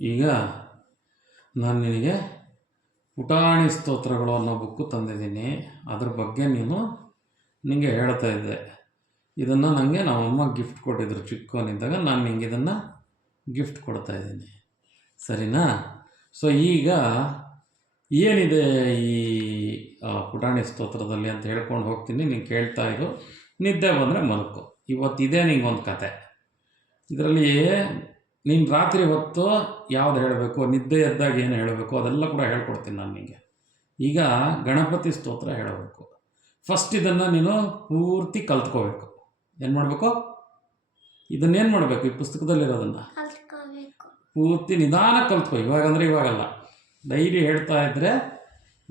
ಈಗ ನಾನು ನಿನಗೆ ಪುಟಾಣಿ ಸ್ತೋತ್ರಗಳು ಅನ್ನೋ ಬುಕ್ಕು ತಂದಿದ್ದೀನಿ. ಅದ್ರ ಬಗ್ಗೆ ನೀನು ನಿನಗೆ ಹೇಳ್ತಾ ಇದ್ದೆ. ಇದನ್ನು ನನಗೆ ನಮ್ಮಮ್ಮ ಗಿಫ್ಟ್ ಕೊಟ್ಟಿದ್ರು ಚಿಕ್ಕವನಿದ್ದಾಗ ನಾನು ನಿಂಗೆ ಇದನ್ನು ಗಿಫ್ಟ್ ಕೊಡ್ತಾ ಇದ್ದೀನಿ. ಸರಿನಾ? ಸೊ ಈಗ ಏನಿದೆ ಈ ಪುಟಾಣಿ ಸ್ತೋತ್ರದಲ್ಲಿ ಅಂತ ಹೇಳ್ಕೊಂಡು ಹೋಗ್ತೀನಿ. ನೀನು ಕೇಳ್ತಾ ಇರು. ನಿದ್ದೆ ಬಂದರೆ ಮಲ್ಕೊ. ಇವತ್ತಿದೆ ಒಂದು ಕತೆ. ಇದರಲ್ಲಿ ನೀನು ರಾತ್ರಿ ಹೊತ್ತು ಯಾವ್ದು ಹೇಳಬೇಕು? ನಿದ್ದೆ ಎದ್ದಾಗ ಏನು ಹೇಳಬೇಕು? ಅದೆಲ್ಲ ಕೂಡ ಹೇಳ್ಕೊಡ್ತೀನಿ ನಾನು ನಿಮಗೆ ಈಗ ಗಣಪತಿ ಸ್ತೋತ್ರ ಹೇಳಬೇಕು. ಫಸ್ಟ್ ಇದನ್ನು ನೀನು ಪೂರ್ತಿ ಕಲ್ತ್ಕೋಬೇಕು. ಏನು ಮಾಡಬೇಕು? ಇದನ್ನೇನು ಮಾಡಬೇಕು? ಈ ಪುಸ್ತಕದಲ್ಲಿರೋದನ್ನು? ಪೂರ್ತಿ ನಿಧಾನ ಕಲ್ತ್ಕೋ. ಇವಾಗ ಅಂದರೆ ಇವಾಗಲ್ಲ. ಡೈಲಿ ಹೇಳ್ತಾ ಇದ್ದರೆ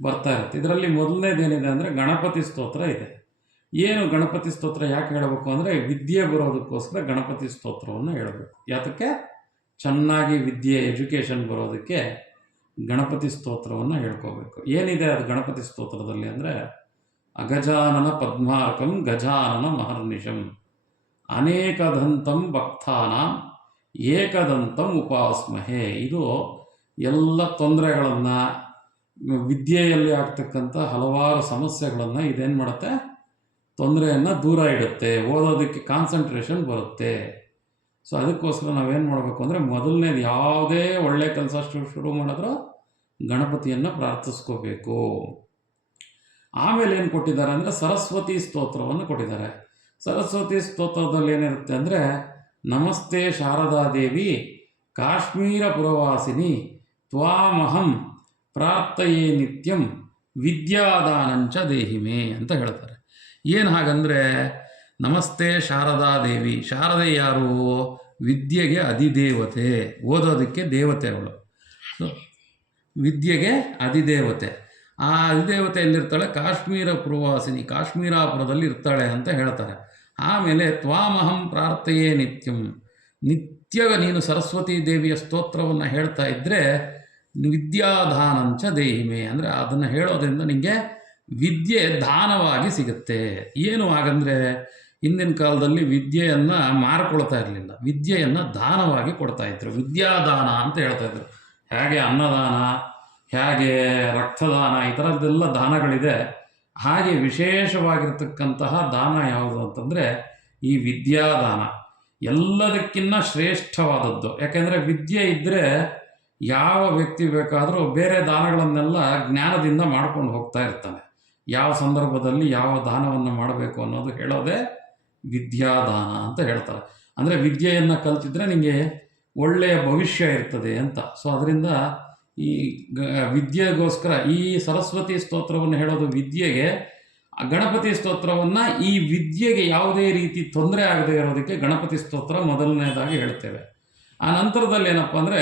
ಬರ್ತಾ ಇರುತ್ತೆ. ಇದರಲ್ಲಿ ಮೊದಲನೇದೇನಿದೆ ಅಂದರೆ ಗಣಪತಿ ಸ್ತೋತ್ರ ಇದೆ. ಏನು ಗಣಪತಿ ಸ್ತೋತ್ರ ಯಾಕೆ ಹೇಳಬೇಕು ಅಂದರೆ ವಿದ್ಯೆ ಬರೋದಕ್ಕೋಸ್ಕರ ಗಣಪತಿ ಸ್ತೋತ್ರವನ್ನು ಹೇಳಬೇಕು. ಯಾತಕ್ಕೆ? ಚೆನ್ನಾಗಿ ವಿದ್ಯೆ ಎಜುಕೇಷನ್ ಬರೋದಕ್ಕೆ ಗಣಪತಿ ಸ್ತೋತ್ರವನ್ನು ಹೇಳ್ಕೋಬೇಕು. ಏನಿದೆ ಅದು ಗಣಪತಿ ಸ್ತೋತ್ರದಲ್ಲಿ ಅಂದರೆ, ಅಗಜಾನನ ಪದ್ಮಾರ್ಕಂ ಗಜಾನನ ಮಹರ್ನಿಶಂ, ಅನೇಕದಂತಂ ಭಕ್ತಾನ ಏಕದಂತಂ ಉಪಾಸ್ಮಹೆ. ಇದು ಎಲ್ಲ ತೊಂದರೆಗಳನ್ನು, ವಿದ್ಯೆಯಲ್ಲಿ ಆಗ್ತಕ್ಕಂಥ ಹಲವಾರು ಸಮಸ್ಯೆಗಳನ್ನು ಇದೇನು ಮಾಡುತ್ತೆ? ತೊಂದರೆಯನ್ನು ದೂರ ಇಡುತ್ತೆ, ಓದೋದಕ್ಕೆ ಕಾನ್ಸಂಟ್ರೇಷನ್ ಬರುತ್ತೆ. ಸೊ ಅದಕ್ಕೋಸ್ಕರ ನಾವೇನು ಮಾಡಬೇಕು ಅಂದರೆ ಮೊದಲನೇದು ಯಾವುದೇ ಒಳ್ಳೆ ಕೆಲಸ ಶುರು ಶುರು ಮಾಡಿದ್ರೂ ಗಣಪತಿಯನ್ನು ಪ್ರಾರ್ಥಿಸ್ಕೋಬೇಕು. ಆಮೇಲೆ ಏನು ಕೊಟ್ಟಿದ್ದಾರೆ ಅಂದರೆ ಸರಸ್ವತಿ ಸ್ತೋತ್ರವನ್ನು ಕೊಟ್ಟಿದ್ದಾರೆ. ಸರಸ್ವತಿ ಸ್ತೋತ್ರದಲ್ಲಿ ಏನಿರುತ್ತೆ ಅಂದರೆ, ನಮಸ್ತೆ ಶಾರದಾದೇವಿ, ಕಾಶ್ಮೀರ ಪುರವಾಸಿನಿ, ತ್ವಾಮಹಂ, ಪ್ರಾರ್ಥಯೇ ನಿತ್ಯಂ, ವಿದ್ಯಾದಾನಂಚ ದೇಹಿಮೆ ಅಂತ ಹೇಳ್ತಾರೆ. ಏನು ಹಾಗಂದರೆ ನಮಸ್ತೆ ಶಾರದಾದೇವಿ ಶಾರದೆ ಯಾರು? ವಿದ್ಯೆಗೆ ಅಧಿದೇವತೆ. ಓದೋದಕ್ಕೆ ದೇವತೆ ಅವಳು. ಸೊ ವಿದ್ಯೆಗೆ ಅಧಿದೇವತೆ. ಆ ಅಧಿದೇವತೆ ಎಲ್ಲಿರ್ತಾಳೆ? ಕಾಶ್ಮೀರ ಪ್ರವಾಸಿನಿ ಕಾಶ್ಮೀರಾಪುರದಲ್ಲಿ ಇರ್ತಾಳೆ ಅಂತ ಹೇಳ್ತಾರೆ. ಆಮೇಲೆ ತ್ವಾಮಹಂ ಪ್ರಾರ್ಥೆಯೇ ನಿತ್ಯಂ. ನಿತ್ಯ ನೀನು ಸರಸ್ವತಿ ದೇವಿಯ ಸ್ತೋತ್ರವನ್ನು ಹೇಳ್ತಾ ಇದ್ದರೆ ವಿದ್ಯಾದಾನಂಚ ದೇಹಿಮೆ. ಅಂದರೆ ಅದನ್ನು ಹೇಳೋದ್ರಿಂದ ನಿಮಗೆ ವಿದ್ಯೆ ದಾನವಾಗಿ ಸಿಗುತ್ತೆ. ಏನು ಹಾಗಂದರೆ ಹಿಂದಿನ ಕಾಲದಲ್ಲಿ ವಿದ್ಯೆಯನ್ನು ಮಾರ್ಕೊಳ್ತಾ ಇರಲಿಲ್ಲ. ವಿದ್ಯೆಯನ್ನು ದಾನವಾಗಿ ಕೊಡ್ತಾ ಇದ್ರು. ವಿದ್ಯಾದಾನ ಅಂತ ಹೇಳ್ತಾ ಇದ್ರು. ಹೇಗೆ ಅನ್ನದಾನ, ಹೇಗೆ ರಕ್ತದಾನ, ಈ ಥರದ್ದೆಲ್ಲ ದಾನಗಳಿದೆ. ಹಾಗೆ ವಿಶೇಷವಾಗಿರ್ತಕ್ಕಂತಹ ದಾನ ಯಾವುದು ಅಂತಂದರೆ ಈ ವಿದ್ಯಾದಾನ. ಎಲ್ಲದಕ್ಕಿಂತ ಶ್ರೇಷ್ಠವಾದದ್ದು. ಯಾಕೆಂದರೆ ವಿದ್ಯೆ ಇದ್ದರೆ ಯಾವ ವ್ಯಕ್ತಿ ಬೇಕಾದರೂ ಬೇರೆ ದಾನಗಳನ್ನೆಲ್ಲ ಜ್ಞಾನದಿಂದ ಮಾಡ್ಕೊಂಡು ಹೋಗ್ತಾ ಇರ್ತಾನೆ. ಯಾವ ಸಂದರ್ಭದಲ್ಲಿ ಯಾವ ದಾನವನ್ನು ಮಾಡಬೇಕು ಅನ್ನೋದು ಹೇಳೋದೇ ವಿದ್ಯಾದಾನ ಅಂತ ಹೇಳ್ತಾರೆ. ಅಂದರೆ ವಿದ್ಯೆಯನ್ನು ಕಲ್ತಿದ್ರೆ ನಿಮಗೆ ಒಳ್ಳೆಯ ಭವಿಷ್ಯ ಇರ್ತದೆ ಅಂತ. ಸೊ ಅದರಿಂದ ಈ ವಿದ್ಯೆಗೋಸ್ಕರ ಈ ಸರಸ್ವತಿ ಸ್ತೋತ್ರವನ್ನು ಹೇಳೋದು ವಿದ್ಯೆಗೆ, ಗಣಪತಿ ಸ್ತೋತ್ರವನ್ನು ಈ ವಿದ್ಯೆಗೆ ಯಾವುದೇ ರೀತಿ ತೊಂದರೆ ಆಗದೆ ಇರೋದಕ್ಕೆ ಗಣಪತಿ ಸ್ತೋತ್ರ ಮೊದಲನೇದಾಗಿ ಹೇಳ್ತೇವೆ. ಆ ನಂತರದಲ್ಲಿ ಏನಪ್ಪ ಅಂದರೆ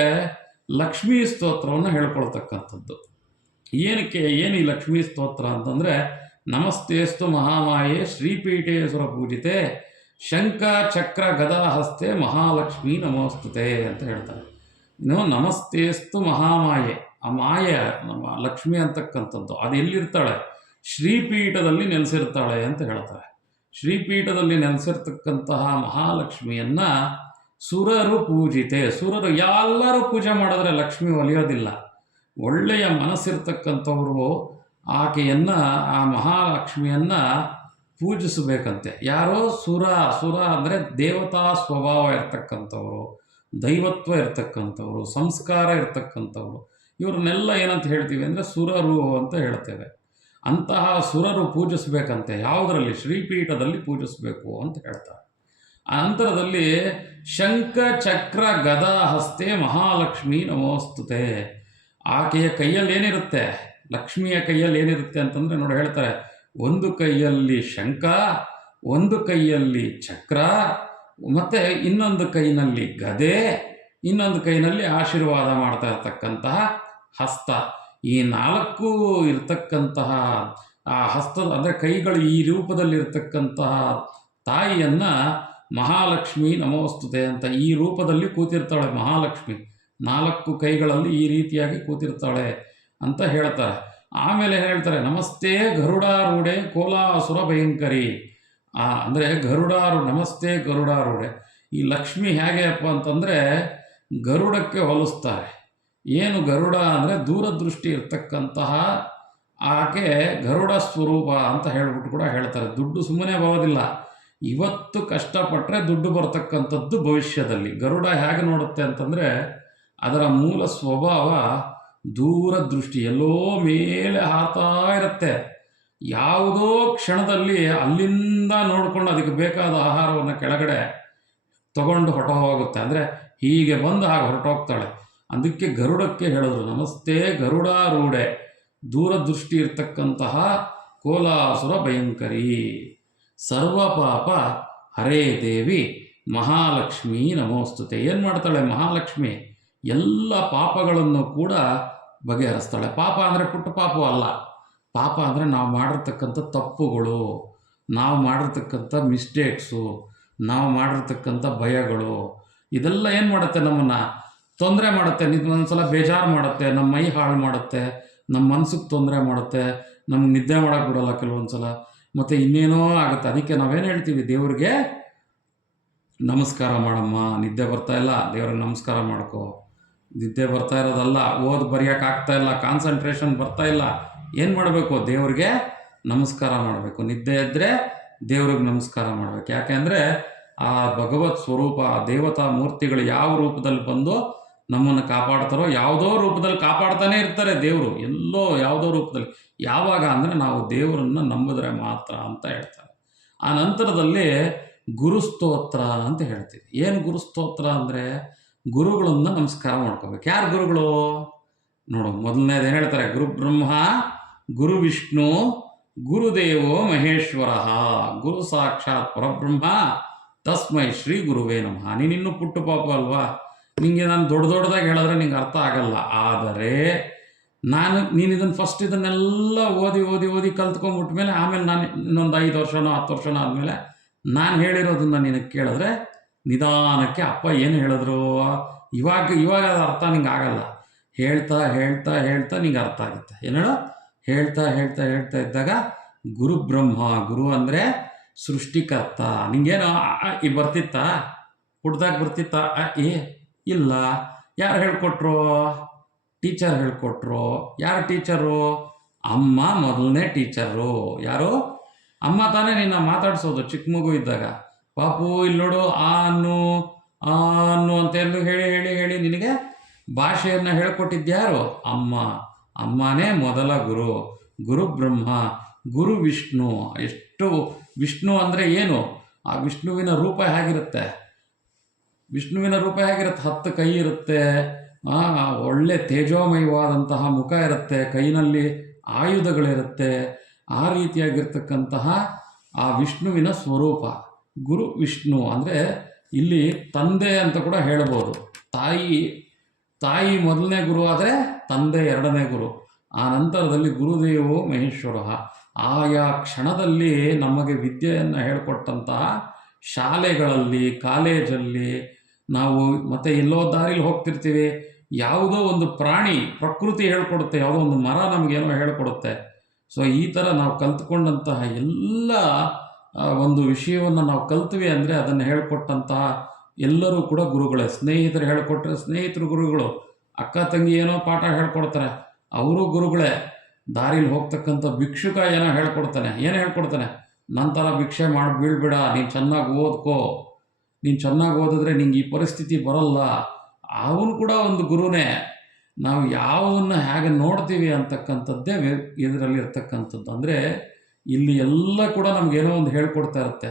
ಲಕ್ಷ್ಮೀ ಸ್ತೋತ್ರವನ್ನು ಹೇಳ್ಕೊಳ್ತಕ್ಕಂಥದ್ದು. ಏನಕ್ಕೆ, ಏನು ಈ ಲಕ್ಷ್ಮೀ ಸ್ತೋತ್ರ ಅಂತಂದರೆ ನಮಸ್ತೇಸ್ತು ಮಹಾಮಾಯೆ ಶ್ರೀಪೀಠೇಶ್ವರ ಪೂಜಿತೆ ಶಂಕ ಚಕ್ರ ಗದಾ ಹಸ್ತೆ ಮಹಾಲಕ್ಷ್ಮೀ ನಮೋಸ್ತುತೆ ಅಂತ ಹೇಳ್ತಾರೆ. ಇನ್ನು ನಮಸ್ತೇಸ್ತು ಮಹಾಮಾಯೆ, ಆ ಮಾಯೆ ನಮ್ಮ ಲಕ್ಷ್ಮಿ ಅಂತಕ್ಕಂಥದ್ದು, ಅದು ಎಲ್ಲಿರ್ತಾಳೆ? ಶ್ರೀಪೀಠದಲ್ಲಿ ನೆಲೆಸಿರ್ತಾಳೆ ಅಂತ ಹೇಳ್ತಾರೆ. ಶ್ರೀಪೀಠದಲ್ಲಿ ನೆಲೆಸಿರ್ತಕ್ಕಂತಹ ಮಹಾಲಕ್ಷ್ಮಿಯನ್ನು ಸುರರು ಪೂಜಿತೆ. ಸುರರು ಎಲ್ಲರೂ ಪೂಜೆ ಮಾಡಿದ್ರೆ ಲಕ್ಷ್ಮಿ ಒಲಿಯೋದಿಲ್ಲ. ಒಳ್ಳೆಯ ಮನಸ್ಸಿರ್ತಕ್ಕಂಥವರು ಆಕೆಯನ್ನು, ಆ ಮಹಾಲಕ್ಷ್ಮಿಯನ್ನು ಪೂಜಿಸಬೇಕಂತೆ. ಯಾರೋ ಸುರ ಸುರ ಅಂದರೆ ದೇವತಾ ಸ್ವಭಾವ ಇರ್ತಕ್ಕಂಥವ್ರು, ದೈವತ್ವ ಇರ್ತಕ್ಕಂಥವ್ರು, ಸಂಸ್ಕಾರ ಇರ್ತಕ್ಕಂಥವ್ರು. ಇವ್ರನ್ನೆಲ್ಲ ಏನಂತ ಹೇಳ್ತೀವಿ ಅಂದರೆ ಸುರರು ಅಂತ ಹೇಳ್ತೇವೆ. ಅಂತಹ ಸುರರು ಪೂಜಿಸಬೇಕಂತೆ. ಯಾವುದರಲ್ಲಿ? ಶ್ರೀಪೀಠದಲ್ಲಿ ಪೂಜಿಸಬೇಕು ಅಂತ ಹೇಳ್ತಾರೆ. ಆ ನಂತರದಲ್ಲಿ, ಶಂಖ ಚಕ್ರ ಗದಾ ಹಸ್ತೆ ಮಹಾಲಕ್ಷ್ಮಿ ನಮೋಸ್ತುತೆ. ಆಕೆಯ ಕೈಯಲ್ಲಿ ಏನಿರುತ್ತೆ ಲಕ್ಷ್ಮಿಯ ಕೈಯಲ್ಲಿ ಏನಿರುತ್ತೆ ಅಂತಂದರೆ ನೋಡಿ ಹೇಳ್ತಾರೆ, ಒಂದು ಕೈಯಲ್ಲಿ ಶಂಖ, ಒಂದು ಕೈಯಲ್ಲಿ ಚಕ್ರ, ಮತ್ತು ಇನ್ನೊಂದು ಕೈನಲ್ಲಿ ಗದೆ, ಇನ್ನೊಂದು ಕೈನಲ್ಲಿ ಆಶೀರ್ವಾದ ಮಾಡ್ತಾ ಇರ್ತಕ್ಕಂತಹ ಹಸ್ತ. ಈ ನಾಲ್ಕು ಇರ್ತಕ್ಕಂತಹ ಆ ಹಸ್ತದ, ಅಂದರೆ ಕೈಗಳು ಈ ರೂಪದಲ್ಲಿರ್ತಕ್ಕಂತಹ ತಾಯಿಯನ್ನು ಮಹಾಲಕ್ಷ್ಮಿ ನಮೋಸ್ತುತೆ ಅಂತ ಈ ರೂಪದಲ್ಲಿ ಕೂತಿರ್ತಾಳೆ ಮಹಾಲಕ್ಷ್ಮಿ. ನಾಲ್ಕು ಕೈಗಳಲ್ಲಿ ಈ ರೀತಿಯಾಗಿ ಕೂತಿರ್ತಾಳೆ. ಅಂತ ಹೇಳ್ತಾರೆ. ಆಮೇಲೆ ಹೇಳ್ತಾರೆ, ನಮಸ್ತೆ ಗರುಡಾರೂಢೆ ಕೋಲಾಸುರ ಭಯಂಕರಿ. ಆ, ಅಂದರೆ ಗರುಡಾರು, ನಮಸ್ತೆ ಗರುಡಾರೂಢೆ. ಈ ಲಕ್ಷ್ಮಿ ಹೇಗೆ ಅಪ್ಪ ಅಂತಂದರೆ ಗರುಡಕ್ಕೆ ಹೋಲಿಸ್ತಾರೆ. ಏನು ಗರುಡ ಅಂದರೆ ದೂರದೃಷ್ಟಿ ಇರ್ತಕ್ಕಂತಹ ಆಕೆ ಗರುಡ ಸ್ವರೂಪ ಅಂತ ಹೇಳ್ಬಿಟ್ಟು ಕೂಡ ಹೇಳ್ತಾರೆ. ದುಡ್ಡು ಸುಮ್ಮನೆ ಬರೋದಿಲ್ಲ. ಇವತ್ತು ಕಷ್ಟಪಟ್ಟರೆ ದುಡ್ಡು ಬರ್ತಕ್ಕಂಥದ್ದು ಭವಿಷ್ಯದಲ್ಲಿ. ಗರುಡ ಹೇಗೆ ನೋಡುತ್ತೆ ಅಂತಂದರೆ ಅದರ ಮೂಲ ಸ್ವಭಾವ ದೂರದೃಷ್ಟಿ ಎಲ್ಲೋ ಮೇಲೆ ಹಾರ್ತಾ ಇರುತ್ತೆ. ಯಾವುದೋ ಕ್ಷಣದಲ್ಲಿ ಅಲ್ಲಿಂದ ನೋಡಿಕೊಂಡು ಅದಕ್ಕೆ ಬೇಕಾದ ಆಹಾರವನ್ನು ಕೆಳಗಡೆ ತಗೊಂಡು ಹೊರಟ ಹೋಗುತ್ತೆ ಅಂದರೆ ಹೀಗೆ ಬಂದು ಹಾಗೆ ಹೊರಟೋಗ್ತಾಳೆ. ಅದಕ್ಕೆ ಗರುಡಕ್ಕೆ ಹೇಳಿದ್ರು, ನಮಸ್ತೆ ಗರುಡಾರೂಢೆ ದೂರದೃಷ್ಟಿ ಇರ್ತಕ್ಕಂತಹ ಕೋಲಾಸುರ ಭಯಂಕರಿ. ಸರ್ವ ಪಾಪ ಹರೇ ದೇವಿ, ಮಹಾಲಕ್ಷ್ಮೀ ನಮೋಸ್ತುತೆ. ಏನು ಮಾಡ್ತಾಳೆ ಮಹಾಲಕ್ಷ್ಮಿ? ಎಲ್ಲ ಪಾಪಗಳನ್ನು ಕೂಡ ಬಗೆಹರಿಸ್ತಾಳೆ. ಪಾಪ ಅಂದರೆ ಪುಟ್ಟ ಪಾಪ ಅಲ್ಲ. ಪಾಪ ಅಂದರೆ ನಾವು ಮಾಡಿರ್ತಕ್ಕಂಥ ತಪ್ಪುಗಳು, ನಾವು ಮಾಡಿರ್ತಕ್ಕಂಥ ಮಿಸ್ಟೇಕ್ಸು ನಾವು ಮಾಡಿರ್ತಕ್ಕಂಥ ಭಯಗಳು, ಇದೆಲ್ಲ ಏನು ಮಾಡುತ್ತೆ ನಮ್ಮನ್ನು? ತೊಂದರೆ ಮಾಡುತ್ತೆ. ಒಂದು ಸಲ ಬೇಜಾರು ಮಾಡುತ್ತೆ. ನಮ್ಮ ಮೈ ಹಾಳು ಮಾಡುತ್ತೆ. ನಮ್ಮ ಮನ್ಸಿಗೆ ತೊಂದರೆ ಮಾಡುತ್ತೆ. ನಮ್ಗೆ ನಿದ್ದೆ ಮಾಡೋಕೆ ಬಿಡೋಲ್ಲ ಕೆಲವೊಂದು ಸಲ ಮತ್ತು ಇನ್ನೇನೋ ಆಗುತ್ತೆ. ಅದಕ್ಕೆ ನಾವೇನು ಹೇಳ್ತೀವಿ? ದೇವ್ರಿಗೆ ನಮಸ್ಕಾರ ಮಾಡಮ್ಮ. ನಿದ್ದೆ ಬರ್ತಾ ಇಲ್ಲ. ದೇವ್ರಿಗೆ ನಮಸ್ಕಾರ ಮಾಡ್ಕೋ. ನಿದ್ದೆ ಬರ್ತಾ ಇರೋದಲ್ಲ, ಓದ್ ಬರೆಯೋಕೆ ಆಗ್ತಾ ಇಲ್ಲ ಕಾನ್ಸಂಟ್ರೇಷನ್ ಬರ್ತಾ ಇಲ್ಲ, ಏನು ಮಾಡಬೇಕು? ದೇವ್ರಿಗೆ ನಮಸ್ಕಾರ ಮಾಡಬೇಕು. ನಿದ್ದೆ ಇದ್ದರೆ ದೇವ್ರಿಗೆ ನಮಸ್ಕಾರ ಮಾಡಬೇಕು. ಯಾಕೆಂದರೆ ಆ ಭಗವತ್ ಸ್ವರೂಪ ದೇವತಾ ಮೂರ್ತಿಗಳು ಯಾವ ರೂಪದಲ್ಲಿ ಬಂದು ನಮ್ಮನ್ನು ಕಾಪಾಡ್ತಾರೋ, ಯಾವುದೋ ರೂಪದಲ್ಲಿ ಕಾಪಾಡ್ತಾನೆ ಇರ್ತಾರೆ ದೇವರು. ಎಲ್ಲೋ ಯಾವುದೋ ರೂಪದಲ್ಲಿ. ಯಾವಾಗ ಅಂದರೆ ನಾವು ದೇವರನ್ನು ನಂಬಿದ್ರೆ ಮಾತ್ರ ಅಂತ ಹೇಳ್ತಾರೆ. ಆ ನಂತರದಲ್ಲಿ ಗುರುಸ್ತೋತ್ರ ಅಂತ ಹೇಳ್ತೀವಿ. ಏನು ಗುರುಸ್ತೋತ್ರ ಅಂದರೆ? ಗುರುಗಳನ್ನು ನಮಸ್ಕಾರ ಮಾಡ್ಕೋಬೇಕು. ಯಾರು ಗುರುಗಳು? ನೋಡು, ಮೊದಲನೇದು ಹೇಳ್ತಾರೆ? ಗುರು ಬ್ರಹ್ಮ, ಗುರು ವಿಷ್ಣು, ಗುರುದೇವೋ ಮಹೇಶ್ವರ. ಗುರು ಸಾಕ್ಷಾತ್ ಪರಬ್ರಹ್ಮ, ತಸ್ಮೈ ಶ್ರೀ ಗುರುವೇ ನಮಃ. ನೀನಿನ್ನೂ ಪುಟ್ಟು ಪಾಪ ಅಲ್ವಾ? ನಿಮಗೆ ನಾನು ದೊಡ್ಡ ದೊಡ್ಡದಾಗಿ ಹೇಳಿದ್ರೆ ನಿಂಗೆ ಅರ್ಥ ಆಗಲ್ಲ. ಆದರೆ ನಾನು, ನೀನು ಇದನ್ನು ಫಸ್ಟ್ ಇದನ್ನೆಲ್ಲ ಓದಿ ಓದಿ ಓದಿ ಕಲ್ತ್ಕೊಂಡ್ಬಿಟ್ಮೇಲೆ ಆಮೇಲೆ ನಾನು ಇನ್ನೊಂದು ಐದು ವರ್ಷನೋ, ಹತ್ತು ವರ್ಷನೋ ಆದಮೇಲೆ ನಾನು ಹೇಳಿರೋದನ್ನ ನಿನಗೆ ಕೇಳಿದ್ರೆ ನಿಧಾನಕ್ಕೆ ಅಪ್ಪ ಏನು ಹೇಳಿದ್ರು? ಇವಾಗ ಇವಾಗ ಅದು ಅರ್ಥ ನಿಂಗೆ ಆಗಲ್ಲ. ಹೇಳ್ತಾ ಹೇಳ್ತಾ ಹೇಳ್ತಾ ನಿಂಗೆ ಅರ್ಥ ಆಗುತ್ತೆ. ಏನು ಹೇಳು? ಹೇಳ್ತಾ ಹೇಳ್ತಾ ಹೇಳ್ತಾ ಇದ್ದಾಗ ಗುರು ಬ್ರಹ್ಮ, ಗುರು ಅಂದರೆ ಸೃಷ್ಟಿಕರ್ತ. ನಿಂಗೇನು ಈ ಬರ್ತಿತ್ತಾ? ಹುಡ್ದಾಗ ಬರ್ತಿತ್ತ? ಏ, ಇಲ್ಲ. ಯಾರು ಹೇಳ್ಕೊಟ್ರು? ಟೀಚರ್ ಹೇಳ್ಕೊಟ್ರು. ಯಾರು ಟೀಚರು? ಅಮ್ಮ ಮೊದಲನೇ ಟೀಚರು. ಯಾರು? ಅಮ್ಮ ತಾನೇ ನಿನ್ನ ಮಾತಾಡಿಸೋದು ಚಿಕ್ಕ ಮಗು ಇದ್ದಾಗ. ಪಾಪು ಇಲ್ಲಿ ನೋಡು, ಆ ಅನ್ನು ಆ ಅನ್ನು ಅಂತ ಎಲ್ಲ ಹೇಳಿ ಹೇಳಿ ಹೇಳಿ ನಿನಗೆ ಭಾಷೆಯನ್ನು ಹೇಳ್ಕೊಟ್ಟಿದ್ಯಾರು ಅಮ್ಮ. ಅಮ್ಮನೇ ಮೊದಲ ಗುರು. ಗುರು ಬ್ರಹ್ಮ, ಗುರು ವಿಷ್ಣು. ಎಷ್ಟು ವಿಷ್ಣು ಅಂದರೆ ಏನು? ಆ ವಿಷ್ಣುವಿನ ರೂಪ ಹೇಗಿರುತ್ತೆ? ವಿಷ್ಣುವಿನ ರೂಪ ಹೇಗಿರುತ್ತೆ? ಹತ್ತು ಕೈ ಇರುತ್ತೆ ಒಳ್ಳೆ ತೇಜೋಮಯವಾದಂತಹ ಮುಖ ಇರುತ್ತೆ, ಕೈನಲ್ಲಿ ಆಯುಧಗಳಿರುತ್ತೆ, ಆ ರೀತಿಯಾಗಿರ್ತಕ್ಕಂತಹ ಆ ವಿಷ್ಣುವಿನ ಸ್ವರೂಪ. ಗುರು ವಿಷ್ಣು ಅಂದರೆ ಇಲ್ಲಿ ತಂದೆ ಅಂತ ಕೂಡ ಹೇಳ್ಬೋದು. ತಾಯಿ ತಾಯಿ ಮೊದಲನೇ ಗುರು ಆದರೆ ತಂದೆ ಎರಡನೇ ಗುರು. ಆ ನಂತರದಲ್ಲಿ ಗುರುದೇವು ಮಹೇಶ್ವರ. ಆಯಾ ಕ್ಷಣದಲ್ಲಿ ನಮಗೆ ವಿದ್ಯೆಯನ್ನು ಹೇಳಿಕೊಟ್ಟಂತಹ ಶಾಲೆಗಳಲ್ಲಿ, ಕಾಲೇಜಲ್ಲಿ ನಾವು ಮತ್ತೆ ಎಲ್ಲೋ ದಾರಿಲಿ ಹೋಗ್ತಿರ್ತೀವಿ. ಯಾವುದೋ ಒಂದು ಪ್ರಾಣಿ, ಪ್ರಕೃತಿ ಹೇಳ್ಕೊಡುತ್ತೆ, ಯಾವುದೋ ಒಂದು ಮರ ನಮಗೇನೋ ಹೇಳ್ಕೊಡುತ್ತೆ. ಸೊ ಈ ಥರ ನಾವು ಕಲ್ತ್ಕೊಂಡಂತಹ ಎಲ್ಲ ಒಂದು ವಿಷಯವನ್ನು ನಾವು ಕಲ್ತ್ವಿ ಅಂದರೆ ಅದನ್ನು ಹೇಳ್ಕೊಟ್ಟಂತಹ ಎಲ್ಲರೂ ಕೂಡ ಗುರುಗಳೇ. ಸ್ನೇಹಿತರು ಹೇಳ್ಕೊಟ್ರೆ ಸ್ನೇಹಿತರು ಗುರುಗಳು. ಅಕ್ಕ, ತಂಗಿ ಏನೋ ಪಾಠ ಹೇಳ್ಕೊಡ್ತಾರೆ. ಅವರು ಗುರುಗಳೇ. ದಾರಿಲಿ ಹೋಗ್ತಕ್ಕಂಥ ಭಿಕ್ಷುಕ ಏನೋ ಹೇಳ್ಕೊಡ್ತಾನೆ. ಏನು ಹೇಳ್ಕೊಡ್ತಾನೆ? ನಂತರ ಭಿಕ್ಷೆ ಮಾಡಿ ಬೀಳ್ಬೇಡ, ನೀನು ಚೆನ್ನಾಗಿ ಓದ್ಕೋ. ನೀನು ಚೆನ್ನಾಗಿ ಓದಿದ್ರೆ ನಿಂಗೆ ಈ ಪರಿಸ್ಥಿತಿ ಬರಲ್ಲ. ಅವನು ಕೂಡ ಒಂದು ಗುರುನೇ. ನಾವು ಯಾವನ್ನ ಹೇಗೆ ನೋಡ್ತೀವಿ ಅಂತಕ್ಕಂಥದ್ದೇ ಇದರಲ್ಲಿ ಇರ್ತಕ್ಕಂಥದ್ದು. ಅಂದರೆ ಇಲ್ಲಿ ಎಲ್ಲ ಕೂಡ ನಮಗೇನೋ ಒಂದು ಹೇಳ್ಕೊಡ್ತಾ ಇರುತ್ತೆ.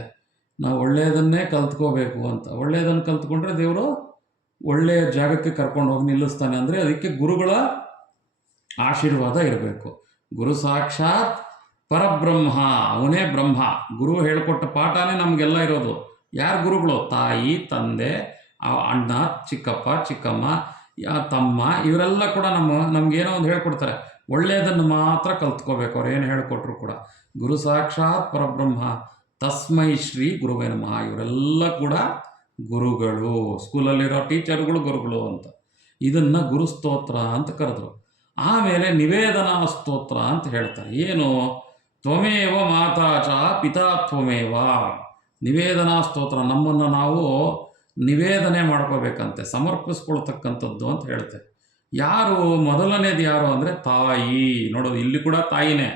ನಾವು ಒಳ್ಳೆಯದನ್ನೇ ಕಲ್ತ್ಕೋಬೇಕು ಅಂತ. ಒಳ್ಳೆಯದನ್ನು ಕಲ್ತ್ಕೊಂಡ್ರೆ ದೇವರು ಒಳ್ಳೆಯ ಜಾಗಕ್ಕೆ ಕರ್ಕೊಂಡು ಹೋಗಿ ನಿಲ್ಲಿಸ್ತಾನೆ ಅಂದರೆ ಅದಕ್ಕೆ ಗುರುಗಳ ಆಶೀರ್ವಾದ ಇರಬೇಕು. ಗುರು ಸಾಕ್ಷಾತ್ ಪರಬ್ರಹ್ಮ, ಅವನೇ ಬ್ರಹ್ಮ. ಗುರು ಹೇಳ್ಕೊಟ್ಟ ಪಾಠನೇ ನಮಗೆಲ್ಲ ಇರೋದು. ಯಾರು ಗುರುಗಳು? ತಾಯಿ, ತಂದೆ ಅಣ್ಣ, ಚಿಕ್ಕಪ್ಪ, ಚಿಕ್ಕಮ್ಮ ತಮ್ಮ, ಇವರೆಲ್ಲ ಕೂಡ ನಮ್ಮ ನಮಗೇನೋ ಒಂದು ಹೇಳ್ಕೊಡ್ತಾರೆ. ಒಳ್ಳೆಯದನ್ನು ಮಾತ್ರ ಕಲ್ತ್ಕೋಬೇಕು. ಅವ್ರು ಏನು ಹೇಳಿಕೊಟ್ರು ಕೂಡ, ಗುರು ಸಾಕ್ಷಾತ್ ಪರಬ್ರಹ್ಮ, ತಸ್ಮೈ ಶ್ರೀ ಗುರುವೇ ನಮಃ. ಇವರೆಲ್ಲ ಕೂಡ ಗುರುಗಳು, ಸ್ಕೂಲಲ್ಲಿರೋ ಟೀಚರ್ಗಳು ಗುರುಗಳು ಅಂತ. ಇದನ್ನು ಗುರುಸ್ತೋತ್ರ ಅಂತ ಕರೆದ್ರು. ಆಮೇಲೆ ನಿವೇದನಾ ಸ್ತೋತ್ರ ಅಂತ ಹೇಳ್ತಾರೆ. ಏನು? ತ್ವಮೇವ ಮಾತಾಚ ಪಿತಾ ತ್ವಮೇವ. ನಿವೇದನಾ ಸ್ತೋತ್ರ. ನಮ್ಮನ್ನು ನಾವು ನಿವೇದನೆ ಮಾಡ್ಕೋಬೇಕಂತೆ, ಸಮರ್ಪಿಸ್ಕೊಳ್ತಕ್ಕಂಥದ್ದು ಅಂತ ಹೇಳ್ತೆ ಯಾರು ಮೊದಲನೇದು ಯಾರು ಅಂದರೆ ತಾಯಿ. ನೋಡೋದು ಇಲ್ಲಿ ಕೂಡ ತಾಯಿನೇ.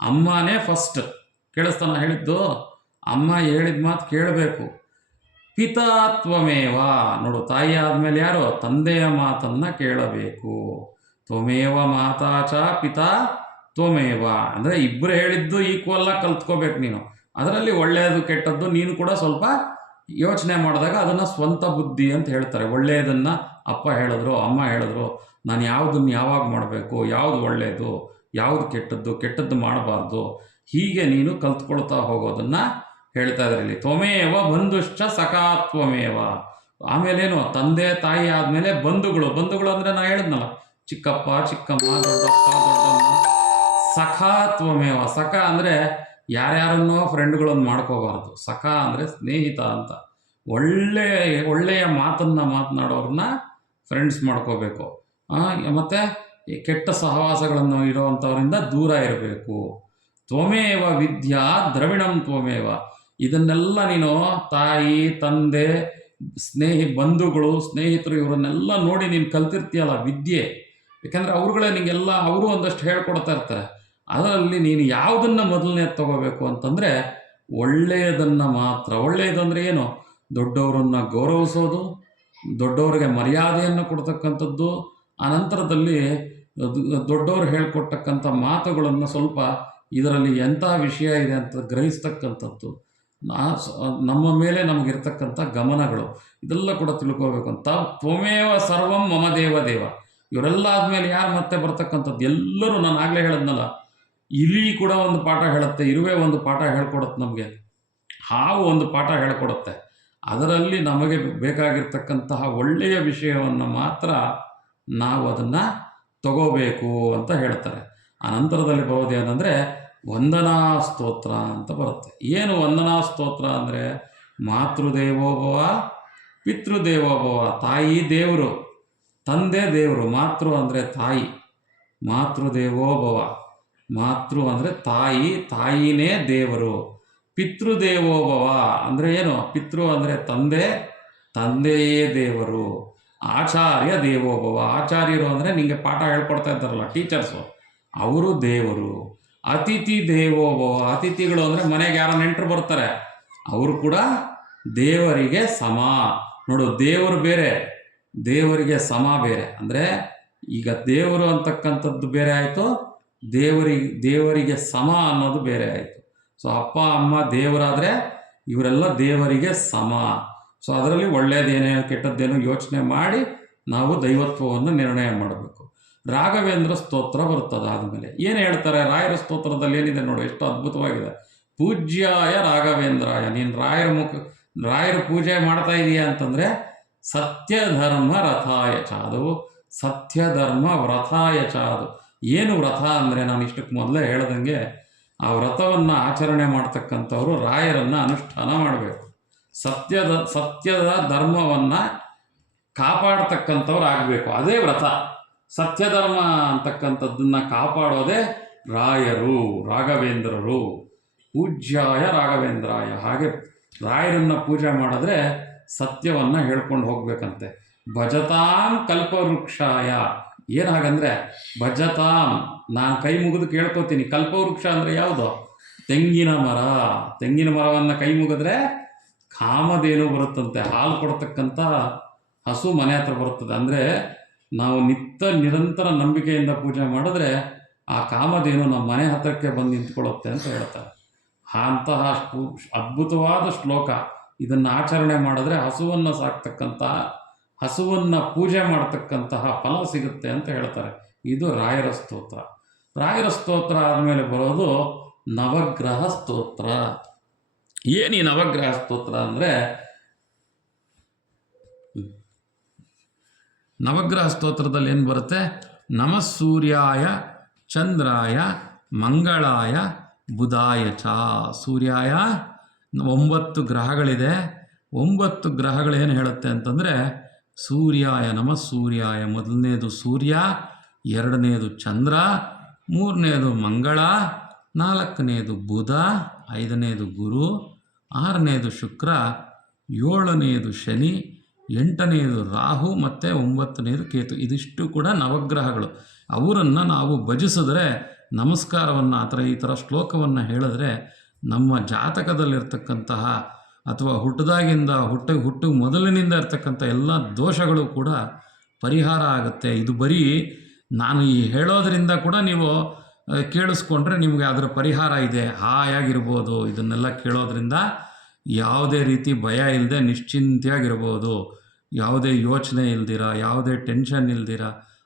ಅಮ್ಮನೇ ಫಸ್ಟ್ ಕೇಳಿಸ್ತಾನ ಹೇಳಿದ್ದು? ಅಮ್ಮ ಹೇಳಿದ ಮಾತು ಕೇಳಬೇಕು. ಪಿತಾತ್ವಮೇವ ನೋಡು, ತಾಯಿ ಆದಮೇಲೆ ಯಾರು? ತಂದೆಯ ಮಾತನ್ನು ಕೇಳಬೇಕು. ತ್ವಮೇವ ಮಾತಾಚ ಪಿತಾ ತ್ವಮೇವ. ಅಂದರೆ ಇಬ್ಬರು ಹೇಳಿದ್ದು ಈಕ್ವಲ್ಲಾಗಿ ಕಲ್ತ್ಕೋಬೇಕು ನೀನು. ಅದರಲ್ಲಿ ಒಳ್ಳೆಯದು ಕೆಟ್ಟದ್ದು ನೀನು ಕೂಡ ಸ್ವಲ್ಪ ಯೋಚನೆ ಮಾಡಿದಾಗ ಅದನ್ನು ಸ್ವಂತ ಬುದ್ಧಿ ಅಂತ ಹೇಳ್ತಾರೆ. ಒಳ್ಳೆಯದನ್ನು ಅಪ್ಪ ಹೇಳಿದ್ರು, ಅಮ್ಮ ಹೇಳಿದ್ರು. ನಾನು ಯಾವುದನ್ನು ಯಾವಾಗ ಮಾಡಬೇಕು, ಯಾವುದು ಒಳ್ಳೆಯದು ಯಾವುದು ಕೆಟ್ಟದ್ದು ಕೆಟ್ಟದ್ದು ಮಾಡಬಾರ್ದು, ಹೀಗೆ ನೀನು ಕಲ್ತ್ಕೊಳ್ತಾ ಹೋಗೋದನ್ನು ಹೇಳ್ತಾ ಇದ್ದಾರೆ ಇಲ್ಲಿ. ತ್ವಮೇವ ಬಂಧುಶ್ಚ ಸಖಾತ್ವಮೇವ. ಆಮೇಲೇನು, ತಂದೆ ತಾಯಿ ಆದಮೇಲೆ ಬಂಧುಗಳು. ಬಂಧುಗಳು ಅಂದರೆ ನಾ ಹೇಳಿದ್ನಲ್ಲ, ಚಿಕ್ಕಪ್ಪ, ಚಿಕ್ಕಮ್ಮ, ದೊಡ್ಡಪ್ಪ, ದೊಡ್ಡಮ್ಮ. ಸಖಾತ್ವಮೇವ. ಸಖ ಅಂದರೆ ಯಾರ್ಯಾರನ್ನೋ ಫ್ರೆಂಡ್ಗಳನ್ನು ಮಾಡ್ಕೋಬಾರ್ದು. ಸಖ ಅಂದರೆ ಸ್ನೇಹಿತ ಅಂತ. ಒಳ್ಳೆಯ ಒಳ್ಳೆಯ ಮಾತನ್ನು ಮಾತನಾಡೋರನ್ನ ಫ್ರೆಂಡ್ಸ್ ಮಾಡ್ಕೋಬೇಕು. ಮತ್ತು ಕೆಟ್ಟ ಸಹವಾಸಗಳನ್ನು ಇರುವಂಥವರಿಂದ ದೂರ ಇರಬೇಕು. ತ್ವಮೇವ ವಿದ್ಯಾ ದ್ರವಿಣಂ ತ್ವಮೇವ. ಇದನ್ನೆಲ್ಲ ನೀನು ತಾಯಿ, ತಂದೆ, ಸ್ನೇಹಿ, ಬಂಧುಗಳು, ಸ್ನೇಹಿತರು ಇವರನ್ನೆಲ್ಲ ನೋಡಿ ನೀನು ಕಲ್ತಿರ್ತೀಯಲ್ಲ ವಿದ್ಯೆ. ಯಾಕಂದರೆ ಅವ್ರುಗಳೇ ನಿಂಗೆಲ್ಲ ಅವರು ಒಂದಷ್ಟು ಹೇಳ್ಕೊಡ್ತಾ ಇರ್ತಾರೆ. ಅದರಲ್ಲಿ ನೀನು ಯಾವುದನ್ನು ಮೊದಲನೇ ತಗೋಬೇಕು ಅಂತಂದರೆ ಒಳ್ಳೆಯದನ್ನು ಮಾತ್ರ. ಒಳ್ಳೆಯದು ಏನು? ದೊಡ್ಡವರನ್ನು ಗೌರವಿಸೋದು, ದೊಡ್ಡವರಿಗೆ ಮರ್ಯಾದೆಯನ್ನು ಕೊಡ್ತಕ್ಕಂಥದ್ದು ಆ ನಂತರದಲ್ಲಿ ದೊಡ್ಡವರು ಹೇಳ್ಕೊಟ್ಟಕ್ಕಂಥ ಮಾತುಗಳನ್ನು ಸ್ವಲ್ಪ ಇದರಲ್ಲಿ ಎಂಥ ವಿಷಯ ಇದೆ ಅಂತ ಗ್ರಹಿಸ್ತಕ್ಕಂಥದ್ದು. ನಮ್ಮ ಮೇಲೆ ನಮಗಿರ್ತಕ್ಕಂಥ ಗಮನಗಳು. ಇದೆಲ್ಲ ಕೂಡ ತಿಳ್ಕೋಬೇಕು ಅಂತ. ತ್ವಮೇವ ಸರ್ವಂ ಮಮ ದೇವ ದೇವ. ಇವರೆಲ್ಲ ಆದಮೇಲೆ ಯಾರು ಮತ್ತೆ ಬರ್ತಕ್ಕಂಥದ್ದು? ಎಲ್ಲರೂ ನಾನು ಆಗಲೇ ಹೇಳಿದ್ನಲ್ಲ. ಇಲಿ ಕೂಡ ಒಂದು ಪಾಠ ಹೇಳುತ್ತೆ, ಇರುವೆ ಒಂದು ಪಾಠ ಹೇಳ್ಕೊಡುತ್ತೆ ನಮಗೆ. ಹಾವು ಒಂದು ಪಾಠ ಹೇಳ್ಕೊಡುತ್ತೆ. ಅದರಲ್ಲಿ ನಮಗೆ ಬೇಕಾಗಿರ್ತಕ್ಕಂತಹ ಒಳ್ಳೆಯ ವಿಷಯವನ್ನು ಮಾತ್ರ ನಾವು ಅದನ್ನು ತಗೋಬೇಕು ಅಂತ ಹೇಳ್ತಾರೆ. ಆ ನಂತರದಲ್ಲಿ ಏನಂದರೆ ವಂದನಾ ಸ್ತೋತ್ರ ಅಂತ ಬರುತ್ತೆ. ಏನು ವಂದನಾ ಸ್ತೋತ್ರ ಅಂದರೆ? ಮಾತೃದೇವೋಭವ ಪಿತೃದೇವೋಭವ ತಾಯಿ ದೇವರು, ತಂದೆ ದೇವರು. ಮಾತೃ ಅಂದರೆ ತಾಯಿ ಮಾತೃದೇವೋಭವ ಮಾತೃ ಅಂದರೆ ತಾಯಿ, ತಾಯಿನೇ ದೇವರು. ಪಿತೃದೇವೋಭವ ಅಂದರೆ ಏನು? ಪಿತೃ ಅಂದರೆ ತಂದೆ, ತಂದೆಯೇ ದೇವರು. ಆಚಾರ್ಯ ದೇವೋಭವ ಆಚಾರ್ಯರು ಅಂದರೆ ನಿಮಗೆ ಪಾಠ ಹೇಳ್ಕೊಡ್ತಾ ಇದ್ದಾರಲ್ಲ ಟೀಚರ್ಸು ಅವರು ದೇವರು. ಅತಿಥಿ ದೇವೋಭವ ಅತಿಥಿಗಳು ಅಂದರೆ ಮನೆಗೆ ಯಾರೋ ನೆಂಟರು ಬರ್ತಾರೆ. ಅವರು ಕೂಡ ದೇವರಿಗೆ ಸಮ. ನೋಡು, ದೇವರು ಬೇರೆ, ದೇವರಿಗೆ ಸಮ ಬೇರೆ. ಅಂದರೆ ಈಗ ದೇವರು ಅಂತಕ್ಕಂಥದ್ದು ಬೇರೆ ಆಯಿತು ದೇವರಿಗೆ ದೇವರಿಗೆ ಸಮ ಅನ್ನೋದು ಬೇರೆ ಆಯಿತು. ಸೊ ಅಪ್ಪ, ಅಮ್ಮ ದೇವರಾದರೆ ಇವರೆಲ್ಲ ದೇವರಿಗೆ ಸಮ. ಸೊ ಅದರಲ್ಲಿ ಒಳ್ಳೆಯದೇನೇ ಕೆಟ್ಟದ್ದೇನೋ ಯೋಚನೆ ಮಾಡಿ ನಾವು ದೈವತ್ವವನ್ನು ನಿರ್ಣಯ ಮಾಡಬೇಕು. ರಾಘವೇಂದ್ರ ಸ್ತೋತ್ರ ಬರ್ತದೆ ಆದಮೇಲೆ. ಏನು ಹೇಳ್ತಾರೆ? ರಾಯರ ಸ್ತೋತ್ರದಲ್ಲಿ ಏನಿದೆ ನೋಡು, ಎಷ್ಟು ಅದ್ಭುತವಾಗಿದೆ. ಪೂಜ್ಯಾಯ ರಾಘವೇಂದ್ರಾಯ, ನೀನು ರಾಯರ ಮುಖ, ರಾಯರ ಪೂಜೆ ಮಾಡ್ತಾ ಇದೀಯಾ ಅಂತಂದರೆ ಸತ್ಯ ಧರ್ಮ ರಥಾಯ ಅದು ಸತ್ಯ ಧರ್ಮ ವ್ರತಾಯ ಚಾದು. ಏನು ವ್ರತ ಅಂದರೆ ನಾನು ಇಷ್ಟಕ್ಕೆ ಮೊದಲೇ ಹೇಳ್ದಂಗೆ, ಆ ವ್ರತವನ್ನು ಆಚರಣೆ ಮಾಡ್ತಕ್ಕಂಥವ್ರು ರಾಯರನ್ನು ಅನುಷ್ಠಾನ ಮಾಡಬೇಕು. ಸತ್ಯದ ಸತ್ಯದ ಧರ್ಮವನ್ನು ಕಾಪಾಡ್ತಕ್ಕಂಥವ್ರು ಆಗಬೇಕು. ಅದೇ ವ್ರತ. ಸತ್ಯಧರ್ಮ ಅಂತಕ್ಕಂಥದ್ದನ್ನು ಕಾಪಾಡೋದೇ ರಾಯರು, ರಾಘವೇಂದ್ರರು. ಪೂಜ್ಯಾಯ ರಾಘವೇಂದ್ರಾಯ. ಹಾಗೆ ರಾಯರನ್ನು ಪೂಜೆ ಮಾಡಿದ್ರೆ ಸತ್ಯವನ್ನು ಹೇಳ್ಕೊಂಡು ಹೋಗ್ಬೇಕಂತೆ. ಭಜತಾಂ ಕಲ್ಪವೃಕ್ಷಾಯ. ಏನು ಹಾಗಂದ್ರೆ ಭಜತಾಂ, ನಾನು ಕೈ ಮುಗಿದು ಕೇಳ್ಕೊತೀನಿ. ಕಲ್ಪವೃಕ್ಷ ಅಂದರೆ ಯಾವುದು? ತೆಂಗಿನ ಮರ. ತೆಂಗಿನ ಮರವನ್ನು ಕೈ ಮುಗಿದ್ರೆ ಕಾಮಧೇನು ಬರುತ್ತಂತೆ, ಹಾಲು ಕೊಡ್ತಕ್ಕಂಥ ಹಸು ಮನೆ ಹತ್ರ ಬರುತ್ತದೆ. ಅಂದರೆ ನಾವು ನಿತ್ಯ ನಿರಂತರ ನಂಬಿಕೆಯಿಂದ ಪೂಜೆ ಮಾಡಿದ್ರೆ ಆ ಕಾಮಧೇನು ನಮ್ಮ ಮನೆ ಹತ್ರಕ್ಕೆ ಬಂದು ನಿಂತ್ಕೊಳ್ಳುತ್ತೆ ಅಂತ ಹೇಳ್ತಾರೆ. ಅಂತಹ ಅದ್ಭುತವಾದ ಶ್ಲೋಕ. ಇದನ್ನು ಆಚರಣೆ ಮಾಡಿದ್ರೆ ಹಸುವನ್ನು ಸಾಕ್ತಕ್ಕಂಥ ಹಸುವನ್ನು ಪೂಜೆ ಮಾಡತಕ್ಕಂತಹ ಫಲ ಸಿಗುತ್ತೆ ಅಂತ ಹೇಳ್ತಾರೆ. ಇದು ರಾಯರ ಸ್ತೋತ್ರ. ರಾಯರ ಸ್ತೋತ್ರ ಆದಮೇಲೆ ಬರೋದು ನವಗ್ರಹ ಸ್ತೋತ್ರ. ಏನು ನವಗ್ರಹ ಸ್ತೋತ್ರ ಅಂದರೆ? ನವಗ್ರಹ ಸ್ತೋತ್ರದಲ್ಲಿ ಏನು ಬರುತ್ತೆ? ನಮಃ ಸೂರ್ಯಾಯ ಚಂದ್ರಾಯ ಮಂಗಳಾಯ ಬುಧಾಯ ಚ. ಸೂರ್ಯಾಯ, ಒಂಬತ್ತು ಗ್ರಹಗಳಿದೆ. ಒಂಬತ್ತು ಗ್ರಹಗಳೇನು ಹೇಳುತ್ತೆ ಅಂತಂದರೆ, ಸೂರ್ಯಾಯ ನಮಃ ಸೂರ್ಯಾಯ, ಮೊದಲನೇದು ಸೂರ್ಯ, ಎರಡನೇದು ಚಂದ್ರ, ಮೂರನೇದು ಮಂಗಳ, ನಾಲ್ಕನೇದು ಬುಧ ಐದನೇದು ಗುರು ಆರನೆಯದು ಶುಕ್ರ ಏಳನೆಯದು ಶನಿ ಎಂಟನೆಯದು ರಾಹು ಮತ್ತು ಒಂಬತ್ತನೆಯದು ಕೇತು. ಇದಿಷ್ಟು ಕೂಡ ನವಗ್ರಹಗಳು. ಅವರನ್ನು ನಾವು ಭಜಿಸಿದ್ರೆ, ನಮಸ್ಕಾರವನ್ನು ಆ ಥರ ಈ ಥರ ಶ್ಲೋಕವನ್ನು ಹೇಳಿದ್ರೆ, ನಮ್ಮ ಜಾತಕದಲ್ಲಿರ್ತಕ್ಕಂತಹ ಅಥವಾ ಹುಟ್ಟದಾಗಿಂದ ಹುಟ್ಟ, ಹುಟ್ಟು ಮೊದಲಿನಿಂದ ಇರ್ತಕ್ಕಂಥ ಎಲ್ಲ ದೋಷಗಳು ಕೂಡ ಪರಿಹಾರ ಆಗುತ್ತೆ. ಇದು ಬರೀ ನಾನು ಈ ಹೇಳೋದರಿಂದ ಕೂಡ ನೀವು ಕೇಳಿಸ್ಕೊಂಡ್ರೆ ನಿಮಗೆ ಅದರ ಪರಿಹಾರ ಇದೆ. ಹಾಯಾಗಿರ್ಬೋದು. ಇದನ್ನೆಲ್ಲ ಕೇಳೋದ್ರಿಂದ ಯಾವುದೇ ರೀತಿ ಭಯ ಇಲ್ಲದೆ ನಿಶ್ಚಿಂತೆಯಾಗಿರ್ಬೋದು. ಯಾವುದೇ ಯೋಚನೆ ಇಲ್ದಿರ, ಯಾವುದೇ ಟೆನ್ಷನ್ ಇಲ್ದಿರ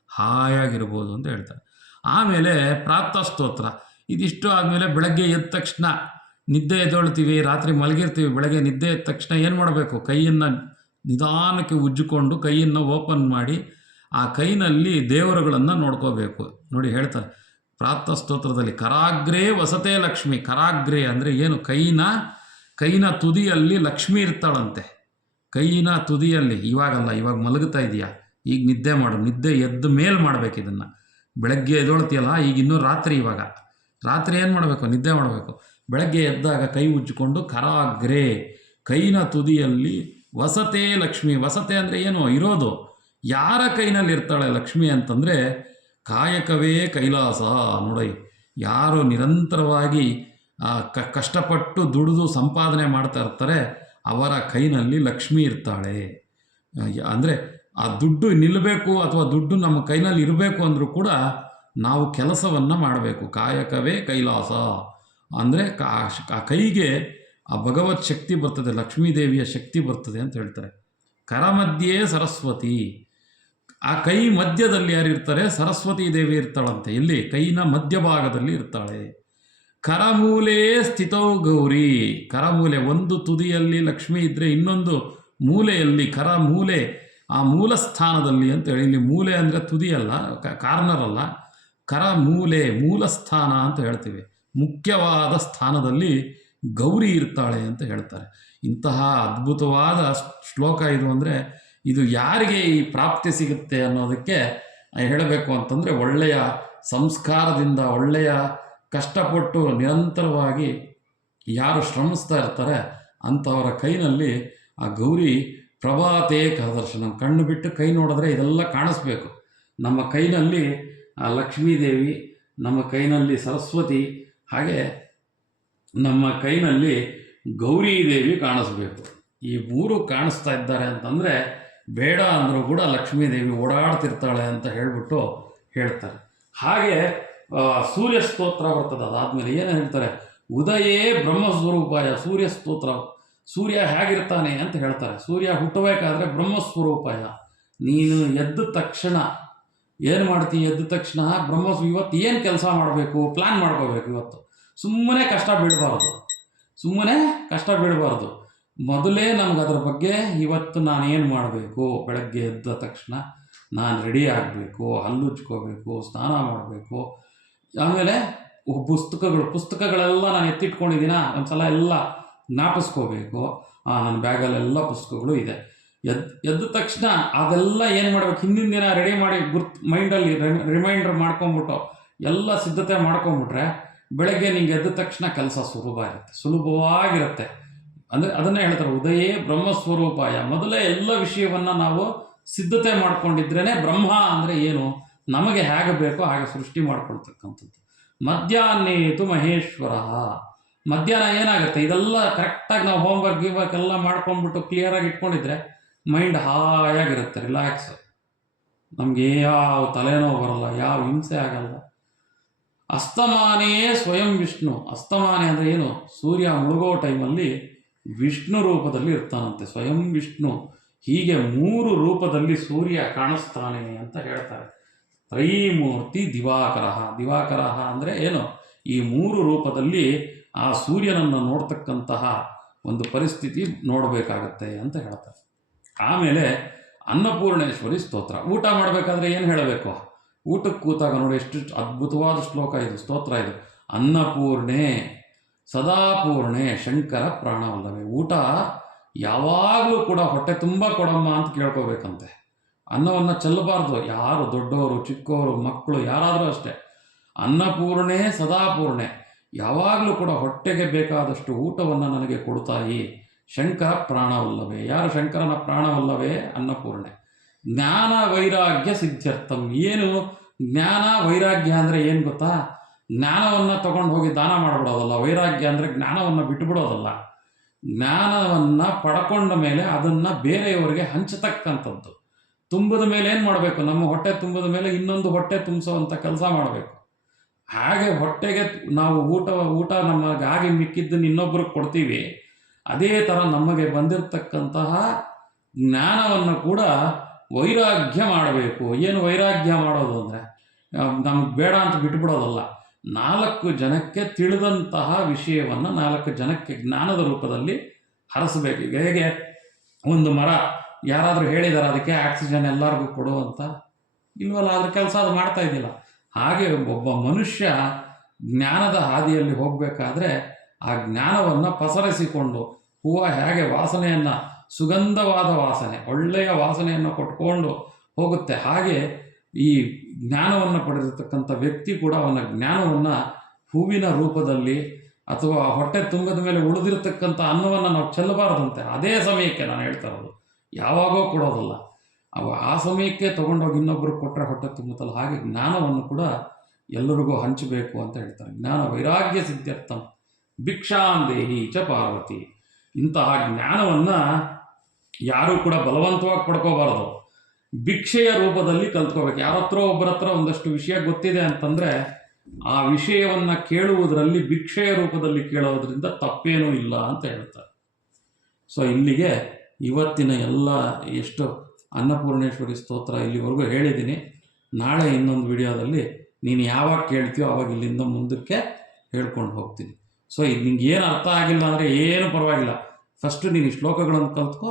ಹಾಯಾಗಿರ್ಬೋದು ಅಂತ ಹೇಳ್ತಾರೆ. ಆಮೇಲೆ ಪ್ರಾಪ್ತ ಸ್ತೋತ್ರ. ಇದಿಷ್ಟು ಆದಮೇಲೆ ಬೆಳಗ್ಗೆ ಎದ್ದ ತಕ್ಷಣ ನಿದ್ದೆ ಎದ್ದೊಳ್ತೀವಿ, ರಾತ್ರಿ ಮಲಗಿರ್ತೀವಿ, ಬೆಳಗ್ಗೆ ನಿದ್ದೆ ಎದ್ದ ತಕ್ಷಣ ಏನು ಮಾಡಬೇಕು? ಕೈಯನ್ನು ನಿಧಾನಕ್ಕೆ ಉಜ್ಜಿಕೊಂಡು ಕೈಯನ್ನು ಓಪನ್ ಮಾಡಿ ಆ ಕೈನಲ್ಲಿ ದೇವರುಗಳನ್ನು ನೋಡ್ಕೋಬೇಕು. ನೋಡಿ ಹೇಳ್ತಾರೆ. ಪ್ರಾತಃ ಸ್ತೋತ್ರದಲ್ಲಿ ಕರಾಗ್ರೇ ವಸತೆ ಲಕ್ಷ್ಮಿ. ಕರಾಗ್ರೇ ಅಂದರೆ ಏನು? ಕೈನ ಕೈನ ತುದಿಯಲ್ಲಿ ಲಕ್ಷ್ಮಿ ಇರ್ತಾಳಂತೆ. ಕೈನ ತುದಿಯಲ್ಲಿ, ಇವಾಗಲ್ಲ, ಇವಾಗ ಮಲಗುತ್ತಾ ಇದೆಯಾ? ಈಗ ನಿದ್ದೆ ಮಾಡು, ನಿದ್ದೆ ಎದ್ದ ಮೇಲೆ ಮಾಡಬೇಕು ಇದನ್ನು. ಬೆಳಗ್ಗೆ ಎದ್ದೊಳ್ತೀಯಲ್ಲ, ಈಗ ಇನ್ನೂ ರಾತ್ರಿ ಇವಾಗ. ರಾತ್ರಿ ಏನು ಮಾಡಬೇಕು? ನಿದ್ದೆ ಮಾಡಬೇಕು. ಬೆಳಗ್ಗೆ ಎದ್ದಾಗ ಕೈ ಉಜ್ಜಿಕೊಂಡು ಕರಾಗ್ರೆ, ಕೈನ ತುದಿಯಲ್ಲಿ ವಸತೆ ಲಕ್ಷ್ಮಿ. ವಸತೆ ಅಂದರೆ ಏನು? ಇರೋದು. ಯಾರ ಕೈನಲ್ಲಿ ಇರ್ತಾಳೆ ಲಕ್ಷ್ಮಿ ಅಂತಂದರೆ ಕಾಯಕವೇ ಕೈಲಾಸ ನೋಡಿ. ಯಾರು ನಿರಂತರವಾಗಿ ಕಷ್ಟಪಟ್ಟು ದುಡಿದು ಸಂಪಾದನೆ ಮಾಡ್ತಾ ಇರ್ತಾರೆ, ಅವರ ಕೈನಲ್ಲಿ ಲಕ್ಷ್ಮಿ ಇರ್ತಾಳೆ. ಅಂದರೆ ಆ ದುಡ್ಡು ನಿಲ್ಲಬೇಕು ಅಥವಾ ದುಡ್ಡು ನಮ್ಮ ಕೈನಲ್ಲಿ ಇರಬೇಕು ಅಂದರೂ ಕೂಡ ನಾವು ಕೆಲಸವನ್ನು ಮಾಡಬೇಕು. ಕಾಯಕವೇ ಕೈಲಾಸ. ಅಂದರೆ ಆ ಕೈಗೆ ಆ ಭಗವತ್ ಶಕ್ತಿ ಬರ್ತದೆ, ಲಕ್ಷ್ಮೀದೇವಿಯ ಶಕ್ತಿ ಬರ್ತದೆ ಅಂತ ಹೇಳ್ತಾರೆ. ಕರಮಧ್ಯೆ ಸರಸ್ವತಿ. ಆ ಕೈ ಮಧ್ಯದಲ್ಲಿ ಯಾರಿರ್ತಾರೆ ಸರಸ್ವತಿ ದೇವಿ ಇರ್ತಾಳಂತೆ. ಇಲ್ಲಿ ಕೈನ ಮಧ್ಯಭಾಗದಲ್ಲಿ ಇರ್ತಾಳೆ. ಕರಮೂಲೆ ಸ್ಥಿತೌ ಗೌರಿ. ಕರಮೂಲೆ, ಒಂದು ತುದಿಯಲ್ಲಿ ಲಕ್ಷ್ಮಿ ಇದ್ದರೆ ಇನ್ನೊಂದು ಮೂಲೆಯಲ್ಲಿ ಕರ ಮೂಲೆ ಆ ಮೂಲ ಸ್ಥಾನದಲ್ಲಿ ಅಂತ ಹೇಳಿ ಇಲ್ಲಿ ಮೂಲೆ ಅಂದರೆ ತುದಿಯಲ್ಲ ಕಾರ್ನರ್ ಅಲ್ಲ. ಕರ ಮೂಲೆ ಮೂಲ ಸ್ಥಾನ ಅಂತ ಹೇಳ್ತೀವಿ. ಮುಖ್ಯವಾದ ಸ್ಥಾನದಲ್ಲಿ ಗೌರಿ ಇರ್ತಾಳೆ ಅಂತ ಹೇಳ್ತಾರೆ. ಇಂತಹ ಅದ್ಭುತವಾದ ಶ್ಲೋಕ ಇದು ಅಂದರೆ ಇದು ಯಾರಿಗೆ ಈ ಪ್ರಾಪ್ತಿ ಸಿಗುತ್ತೆ ಅನ್ನೋದಕ್ಕೆ ಹೇಳಬೇಕು ಅಂತಂದರೆ ಒಳ್ಳೆಯ ಸಂಸ್ಕಾರದಿಂದ, ಒಳ್ಳೆಯ ಕಷ್ಟಪಟ್ಟು ನಿರಂತರವಾಗಿ ಯಾರು ಶ್ರಮಿಸ್ತಾ ಇರ್ತಾರೆ ಅಂಥವರ ಕೈನಲ್ಲಿ ಆ ಗೌರಿ ಪ್ರಭಾತೆ ಕರದರ್ಶನ. ಕಣ್ಣು ಬಿಟ್ಟು ಕೈ ನೋಡಿದ್ರೆ ಇದೆಲ್ಲ ಕಾಣಿಸ್ಬೇಕು. ನಮ್ಮ ಕೈನಲ್ಲಿ ಆ ಲಕ್ಷ್ಮೀದೇವಿ, ನಮ್ಮ ಕೈನಲ್ಲಿ ಸರಸ್ವತಿ, ಹಾಗೆ ನಮ್ಮ ಕೈನಲ್ಲಿ ಗೌರಿ ದೇವಿ ಕಾಣಿಸ್ಬೇಕು. ಈ ಮೂರು ಕಾಣಿಸ್ತಾ ಇದ್ದಾರೆ ಅಂತಂದರೆ ಬೇಡ ಅಂದರೂ ಕೂಡ ಲಕ್ಷ್ಮೀದೇವಿ ಓಡಾಡ್ತಿರ್ತಾಳೆ ಅಂತ ಹೇಳಿಬಿಟ್ಟು ಹೇಳ್ತಾರೆ. ಹಾಗೆ ಸೂರ್ಯ ಸ್ತೋತ್ರ ಬರ್ತದೆ. ಅದಾದಮೇಲೆ ಏನು ಹೇಳ್ತಾರೆ? ಉದಯೇ ಬ್ರಹ್ಮಸ್ವರೂಪಾಯ, ಸೂರ್ಯ ಸ್ತೋತ್ರ. ಸೂರ್ಯ ಹೇಗಿರ್ತಾನೆ ಅಂತ ಹೇಳ್ತಾರೆ. ಸೂರ್ಯ ಹುಟ್ಟಬೇಕಾದ್ರೆ ಬ್ರಹ್ಮಸ್ವರೂಪಾಯ. ನೀನು ಎದ್ದ ತಕ್ಷಣ ಏನು ಮಾಡ್ತೀನಿ ಎದ್ದ ತಕ್ಷಣ ಬ್ರಹ್ಮ ಇವತ್ತು ಏನು ಕೆಲಸ ಮಾಡಬೇಕು? ಪ್ಲ್ಯಾನ್ ಮಾಡ್ಕೋಬೇಕು ಇವತ್ತು. ಸುಮ್ಮನೆ ಕಷ್ಟ ಬೀಳಬಾರ್ದು ಸುಮ್ಮನೆ ಕಷ್ಟ ಬೀಳಬಾರ್ದು ಮೊದಲೇ ನಮ್ಗೆ ಅದ್ರ ಬಗ್ಗೆ ಇವತ್ತು ನಾನು ಏನು ಮಾಡಬೇಕು? ಬೆಳಗ್ಗೆ ಎದ್ದ ತಕ್ಷಣ ನಾನು ರೆಡಿ ಆಗಬೇಕು ಹಲ್ಲುಜ್ಕೋಬೇಕು ಸ್ನಾನ ಮಾಡಬೇಕು. ಆಮೇಲೆ ಪುಸ್ತಕಗಳು, ಪುಸ್ತಕಗಳೆಲ್ಲ ನಾನು ಎತ್ತಿಟ್ಕೊಂಡಿದ್ದೀನ? ಒಂದ್ಸಲ ಎಲ್ಲ ಜ್ಞಾಪಿಸ್ಕೋಬೇಕು ನನ್ನ ಬ್ಯಾಗಲ್ಲೆಲ್ಲ ಪುಸ್ತಕಗಳು ಇದೆ. ಎದ್, ಎದ್ದ ತಕ್ಷಣ ಅದೆಲ್ಲ ಏನು ಮಾಡ್ಬೇಕು? ಹಿಂದಿನ ದಿನ ರೆಡಿ ಮಾಡಿ ಗುರ್ತ್, ಮೈಂಡಲ್ಲಿ ರಿಮೈಂಡರ್ ಮಾಡ್ಕೊಂಬಿಟ್ಟು ಎಲ್ಲ ಸಿದ್ಧತೆ ಮಾಡ್ಕೊಂಬಿಟ್ರೆ ಬೆಳಗ್ಗೆ ನಿಂಗೆ ಎದ್ದ ತಕ್ಷಣ ಕೆಲಸ ಸುಲಭ ಇರುತ್ತೆ. ಸುಲಭವಾಗಿರುತ್ತೆ. ಅಂದರೆ ಅದನ್ನೇ ಹೇಳ್ತಾರೆ, ಉದಯೇ ಬ್ರಹ್ಮಸ್ವರೂಪಾಯ. ಮೊದಲೇ ಎಲ್ಲ ವಿಷಯವನ್ನು ನಾವು ಸಿದ್ಧತೆ ಮಾಡ್ಕೊಂಡಿದ್ರೇ ಬ್ರಹ್ಮ ಅಂದರೆ ಏನು? ನಮಗೆ ಹೇಗೆ ಬೇಕೋ ಹಾಗೆ ಸೃಷ್ಟಿ ಮಾಡ್ಕೊಳ್ತಕ್ಕಂಥದ್ದು. ಮಧ್ಯಾಹ್ನೇತು ಮಹೇಶ್ವರ. ಮಧ್ಯಾಹ್ನ ಏನಾಗುತ್ತೆ? ಇದೆಲ್ಲ ಕರೆಕ್ಟಾಗಿ ನಾವು ಹೋಮ್ವರ್ಕ್ ಗಿಮ್ವರ್ಕ್ ಎಲ್ಲ ಮಾಡ್ಕೊಂಡ್ಬಿಟ್ಟು ಕ್ಲಿಯರಾಗಿ ಇಟ್ಕೊಂಡಿದ್ರೆ ಮೈಂಡ್ ಹಾಯಾಗಿರುತ್ತೆ ರಿಲ್ಯಾಕ್ಸ್ ನಮಗೆ ಯಾವ ತಲೆನೋವು ಬರಲ್ಲ, ಯಾವ ಹಿಂಸೆ ಆಗಲ್ಲ. ಅಸ್ತಮಾನೇ ಸ್ವಯಂ ವಿಷ್ಣು. ಅಸ್ತಮಾನೆ ಅಂದರೆ ಏನು? ಸೂರ್ಯ ಮುಳುಗೋ ಟೈಮಲ್ಲಿ ವಿಷ್ಣು ರೂಪದಲ್ಲಿ ಇರ್ತಾನಂತೆ. ಸ್ವಯಂ ವಿಷ್ಣು. ಹೀಗೆ ಮೂರು ರೂಪದಲ್ಲಿ ಸೂರ್ಯ ಕಾಣಿಸ್ತಾನೆ ಅಂತ ಹೇಳ್ತಾರೆ. ತ್ರೈಮೂರ್ತಿ ದಿವಾಕರ ದಿವಾಕರ ಅಂದರೆ ಏನು? ಈ ಮೂರು ರೂಪದಲ್ಲಿ ಆ ಸೂರ್ಯನನ್ನು ನೋಡ್ತಕ್ಕಂತಹ ಒಂದು ಪರಿಸ್ಥಿತಿ ನೋಡಬೇಕಾಗತ್ತೆ ಅಂತ ಹೇಳ್ತಾರೆ. ಆಮೇಲೆ ಅನ್ನಪೂರ್ಣೇಶ್ವರಿ ಸ್ತೋತ್ರ. ಊಟ ಮಾಡಬೇಕಾದ್ರೆ ಏನು ಹೇಳಬೇಕು? ಊಟಕ್ಕೆ ಕೂತಾಗ ನೋಡಿ ಎಷ್ಟು ಅದ್ಭುತವಾದ ಶ್ಲೋಕ ಇದು. ಸ್ತೋತ್ರ ಇದು. ಅನ್ನಪೂರ್ಣೆ ಸದಾಪೂರ್ಣೆ ಶಂಕರ ಪ್ರಾಣವಲ್ಲವೇ. ಊಟ ಯಾವಾಗಲೂ ಕೂಡ ಹೊಟ್ಟೆ ತುಂಬ ಕೊಡಮ್ಮ ಅಂತ ಕೇಳ್ಕೋಬೇಕಂತೆ ಅನ್ನವನ್ನು ಚೆಲ್ಲಬಾರ್ದು. ಯಾರು ದೊಡ್ಡವರು, ಚಿಕ್ಕವರು, ಮಕ್ಕಳು, ಯಾರಾದರೂ ಅಷ್ಟೇ. ಅನ್ನಪೂರ್ಣೆ ಸದಾಪೂರ್ಣೆ. ಯಾವಾಗಲೂ ಕೂಡ ಹೊಟ್ಟೆಗೆ ಬೇಕಾದಷ್ಟು ಊಟವನ್ನು ನನಗೆ ಕೊಡ್ತಾಯಿ ಶಂಕರ ಪ್ರಾಣವಲ್ಲವೇ. ಯಾರು ಶಂಕರನ ಪ್ರಾಣವಲ್ಲವೇ? ಅನ್ನಪೂರ್ಣೆ. ಜ್ಞಾನ ವೈರಾಗ್ಯ ಸಿದ್ಧಾರ್ಥಂ ಏನು? ಜ್ಞಾನ ವೈರಾಗ್ಯ ಅಂದರೆ ಏನು ಗೊತ್ತಾ? ಜ್ಞಾನವನ್ನು ತಗೊಂಡು ಹೋಗಿ ದಾನ ಮಾಡಿಬಿಡೋದಲ್ಲ, ವೈರಾಗ್ಯ ಅಂದರೆ ಜ್ಞಾನವನ್ನು ಬಿಟ್ಟುಬಿಡೋದಲ್ಲ ಜ್ಞಾನವನ್ನು ಪಡ್ಕೊಂಡ ಮೇಲೆ ಅದನ್ನು ಬೇರೆಯವರಿಗೆ ಹಂಚತಕ್ಕಂಥದ್ದು. ತುಂಬಿದ ಮೇಲೆ ಏನು ಮಾಡಬೇಕು? ನಮ್ಮ ಹೊಟ್ಟೆ ತುಂಬಿದ ಮೇಲೆ ಇನ್ನೊಂದು ಹೊಟ್ಟೆ ತುಂಬಿಸೋವಂಥ ಕೆಲಸ ಮಾಡಬೇಕು. ಹಾಗೆ ಹೊಟ್ಟೆಗೆ ನಾವು ಊಟ ಊಟ ನಮ್ಮ ಗಾಗಿ ಮಿಕ್ಕಿದ್ದನ್ನು ಇನ್ನೊಬ್ರಿಗೆ ಕೊಡ್ತೀವಿ, ಅದೇ ಥರ ನಮಗೆ ಬಂದಿರತಕ್ಕಂತಹ ಜ್ಞಾನವನ್ನು ಕೂಡ ವೈರಾಗ್ಯ ಮಾಡಬೇಕು. ಏನು ವೈರಾಗ್ಯ ಮಾಡೋದು ಅಂದರೆ ನಮ್ಗೆ ಬೇಡ ಅಂತ ಬಿಟ್ಬಿಡೋದಲ್ಲ. ನಾಲ್ಕು ಜನಕ್ಕೆ ತಿಳಿದಂತಹ ವಿಷಯವನ್ನು ನಾಲ್ಕು ಜನಕ್ಕೆ ಜ್ಞಾನದ ರೂಪದಲ್ಲಿ ಹರಸಬೇಕು. ಹೇಗೆ? ಒಂದು ಮರ, ಯಾರಾದರೂ ಹೇಳಿದಾರೆ ಅದಕ್ಕೆ ಆಕ್ಸಿಜನ್ ಎಲ್ಲರಿಗೂ ಕೊಡು ಅಂತ. ಇಲ್ವಲ್ಲ ಅದ್ರ ಕೆಲಸ ಅದು ಮಾಡ್ತಾ ಇದ್ದಿಲ್ಲ. ಹಾಗೆ ಒಬ್ಬ ಮನುಷ್ಯ ಜ್ಞಾನದ ಹಾದಿಯಲ್ಲಿ ಹೋಗಬೇಕಾದ್ರೆ ಆ ಜ್ಞಾನವನ್ನು ಪಸರಿಸಿಕೊಂಡು, ಹೂವು ಹೇಗೆ ವಾಸನೆಯನ್ನು, ಸುಗಂಧವಾದ ವಾಸನೆ, ಒಳ್ಳೆಯ ವಾಸನೆಯನ್ನು ಕೊಟ್ಕೊಂಡು ಹೋಗುತ್ತೆ. ಹಾಗೆ ಈ ಜ್ಞಾನವನ್ನು ಪಡೆದಿರ್ತಕ್ಕಂಥ ವ್ಯಕ್ತಿ ಕೂಡ ಅವನ ಜ್ಞಾನವನ್ನು ಹೂವಿನ ರೂಪದಲ್ಲಿ ಅಥವಾ ಹೊಟ್ಟೆ ತುಂಬದ ಮೇಲೆ ಉಳಿದಿರತಕ್ಕಂಥ ಅನ್ನವನ್ನು ನಾವು ಚೆಲ್ಲಬಾರದಂತೆ. ಅದೇ ಸಮಯಕ್ಕೆ ನಾನು ಹೇಳ್ತಾ ಇರೋದು. ಯಾವಾಗೋ ಕೊಡೋದಲ್ಲ. ಅವ ಆ ಸಮಯಕ್ಕೆ ತೊಗೊಂಡೋಗಿ ಇನ್ನೊಬ್ಬರು ಕೊಟ್ಟರೆ ಹೊಟ್ಟೆ ತುಂಬುತ್ತಲ್ಲ ಹಾಗೆ ಜ್ಞಾನವನ್ನು ಕೂಡ ಎಲ್ಲರಿಗೂ ಹಂಚಬೇಕು ಅಂತ ಹೇಳ್ತಾರೆ. ಜ್ಞಾನ ವೈರಾಗ್ಯ ಸಿದ್ಧಾರ್ಥಂ. ಭಿಕ್ಷಾಂದೇಹಿ ಚ ಪಾರ್ವತಿ. ಇಂತಹ ಜ್ಞಾನವನ್ನು ಯಾರೂ ಕೂಡ ಬಲವಂತವಾಗಿ ಪಡ್ಕೋಬಾರ್ದು. ಭಿಕ್ಷೆಯ ರೂಪದಲ್ಲಿ ಕಲ್ತ್ಕೋಬೇಕು. ಯಾರತ್ರ ಒಬ್ಬರ ಹತ್ರ ಒಂದಷ್ಟು ವಿಷಯ ಗೊತ್ತಿದೆ ಅಂತಂದರೆ ಆ ವಿಷಯವನ್ನು ಕೇಳುವುದರಲ್ಲಿ ಭಿಕ್ಷೆಯ ರೂಪದಲ್ಲಿ ಕೇಳೋದ್ರಿಂದ ತಪ್ಪೇನೂ ಇಲ್ಲ ಅಂತ ಹೇಳ್ತಾರೆ. ಸೊ ಇಲ್ಲಿಗೆ ಇವತ್ತಿನ ಎಲ್ಲ ಎಷ್ಟು ಅನ್ನಪೂರ್ಣೇಶ್ವರಿ ಸ್ತೋತ್ರ ಇಲ್ಲಿವರೆಗೂ ಹೇಳಿದ್ದೀನಿ. ನಾಳೆ ಇನ್ನೊಂದು ವಿಡಿಯೋದಲ್ಲಿ ನೀನು ಯಾವಾಗ ಕೇಳ್ತೀಯೋ ಆವಾಗ ಇಲ್ಲಿಂದ ಮುಂದಕ್ಕೆ ಹೇಳ್ಕೊಂಡು ಹೋಗ್ತೀನಿ. ಸೊ ಇದು ನಿಂಗೆ ಏನು ಅರ್ಥ ಆಗಿಲ್ಲ ಅಂದರೆ ಏನು ಪರವಾಗಿಲ್ಲ. ಫಸ್ಟು ನೀನು ಶ್ಲೋಕಗಳನ್ನು ಕಲ್ತ್ಕೊ,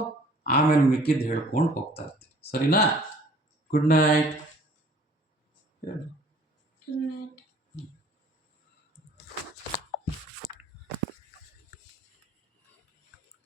ಆಮೇಲೆ ಮಿಕ್ಕಿದ್ದು ಹೇಳ್ಕೊಂಡು ಹೋಗ್ತಾ ಇರ್ತೀನಿ ಸರಿನಾ ಗುಡ್ ನೈಟ್ Good night.